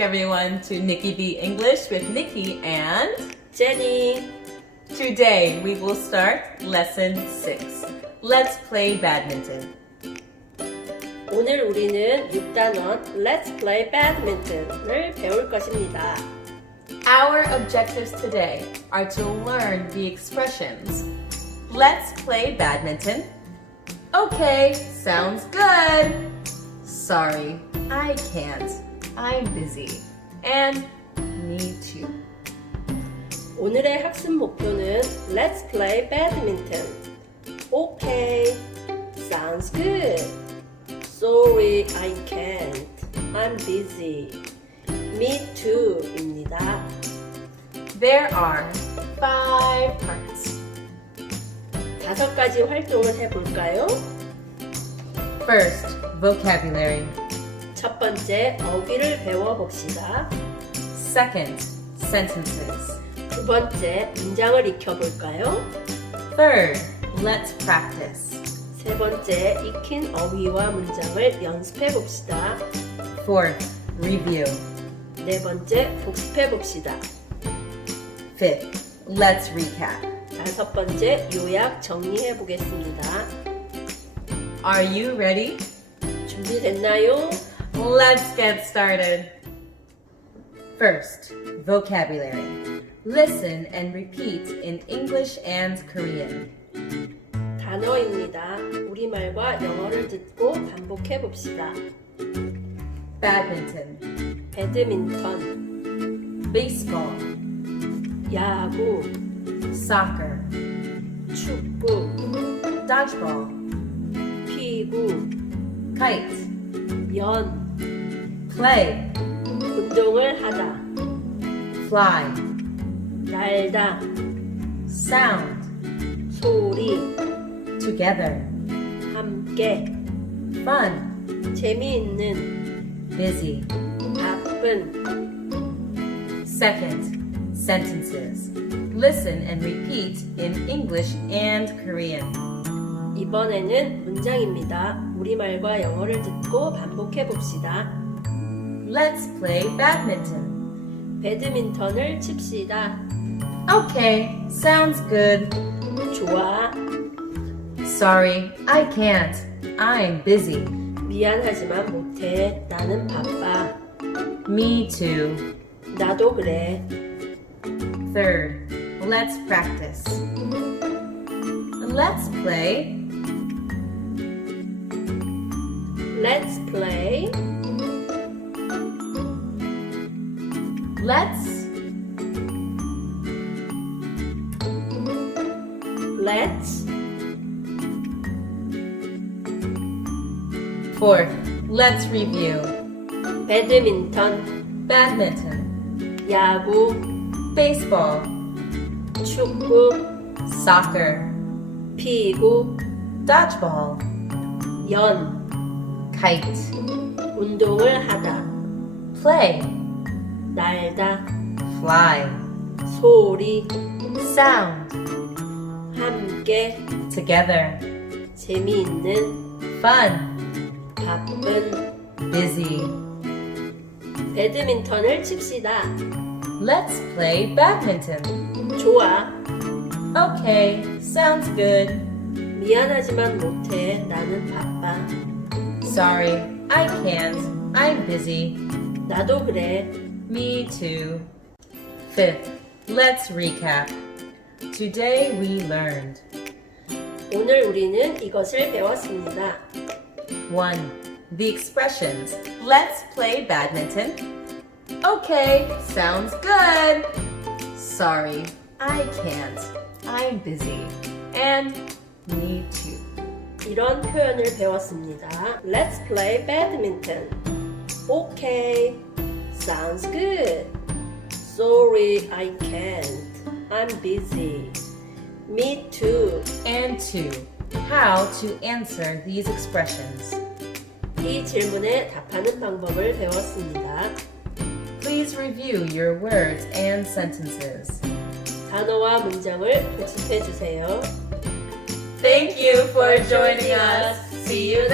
back, everyone, to Niki B English with Niki and Jenny. Today we will start lesson 6. Let's play badminton. 오늘 우리는 6단원 Let's play badminton을 배울 것입니다. Our objectives today are to learn the expressions. Let's play badminton. Okay, sounds good. Sorry, I can't. I'm busy. And me too. 오늘의 학습 목표는 Let's play badminton. Okay, sounds good. Sorry, I can't. I'm busy. Me too 입니다. There are 5 parts. 5가지 활동을 해볼까요? First, vocabulary. 첫 번째, 어휘를 배워봅시다. Second, sentences. 두 번째, 문장을 익혀볼까요? Third, let's practice. 세 번째, 익힌 어휘와 문장을 연습해봅시다. Fourth, review. 네 번째, 복습해봅시다. Fifth, let's recap. 다섯 번째, 요약 정리해보겠습니다. Are you ready? 준비됐나요? Let's get started. First, vocabulary. Listen and repeat in English and Korean. 단어입니다. 우리말과 영어를 듣고 반복해봅시다. Badminton, 배드민턴, baseball, 야구, soccer, 축구, dodgeball, 피구, kite, 연, play, 운동을 하다, fly, 날다, sound, 소리, together, 함께, fun, 재미있는, busy. 바쁜. Second, sentences. Listen and repeat in English and Korean. 이번에는 문장입니다. 우리말과 영어를 듣고 반복해봅시다. Let's play badminton. 배드민턴을 칩시다. Okay, sounds good. 좋아. Sorry, I can't. I'm busy. 미안하지만 못해. 나는 바빠. Me too. 나도 그래. Third, let's practice. Let's play. Let's play. Let's Fourth, let's review. 배드민턴, Badminton, 야구, baseball, 축구, soccer, 피구, dodgeball, 연, kite, 운동을 하다, play, 날다, fly, 소리, sound, 함께, together, 재미있는, fun, 바쁜. busy. 배드민턴을 칩시다. Let's play badminton. 좋아. Okay, sounds good. 미안하지만 못해. 나는 바빠. Sorry, I can't. I'm busy. 나도 그래. Me too. Fifth, let's recap. Today we learned 오늘 우리는 이것을 배웠습니다. 1. The expressions. Let's play badminton. Okay, sounds good. Sorry, I can't. I'm busy. And me too. 이런 표현을 배웠습니다. Let's play badminton. Okay, sounds good. Sorry, I can't. I'm busy. Me too. And 2. How to answer these expressions. 이 질문에 답하는 방법을 배웠습니다. Please review your words and sentences. 단어와 문장을 복습해 주세요. Thank you for joining us. See you